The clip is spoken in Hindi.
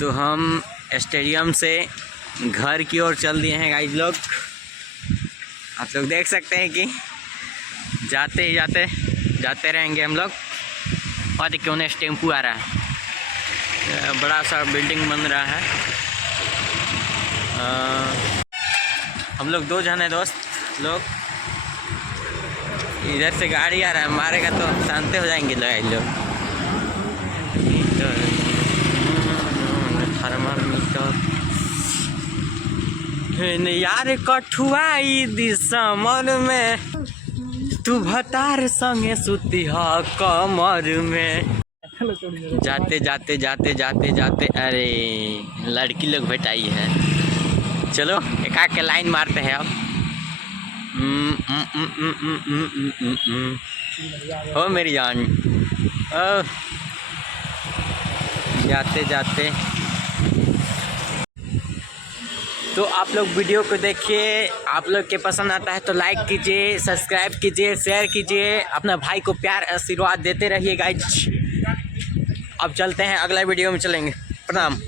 तो हम स्टेडियम से घर की ओर चल दिए हैं गाइस लोग। आप लोग देख सकते हैं कि जाते ही जाते रहेंगे हम लोग। और क्यों नहीं टेम्पू आ रहा है, बड़ा सा बिल्डिंग बन रहा है। हम लोग 2 जन हैं दोस्त लोग। इधर से गाड़ी आ रहा है, मारेगा तो शांति हो जाएंगे लोग। यार कठुआई दिसमर में तू भतार संगे सुती हा कमर में। जाते जाते अरे लड़की लोग भेटाई है। चलो एक आध के लाइन मारते हैं अब। हो मेरी जान, जाते तो आप लोग वीडियो को देखिए। आप लोग के पसंद आता है तो लाइक कीजिए, सब्सक्राइब कीजिए, शेयर कीजिए। अपना भाई को प्यार आशीर्वाद देते रहिए गाइज। अब चलते हैं, अगला वीडियो में चलेंगे। प्रणाम।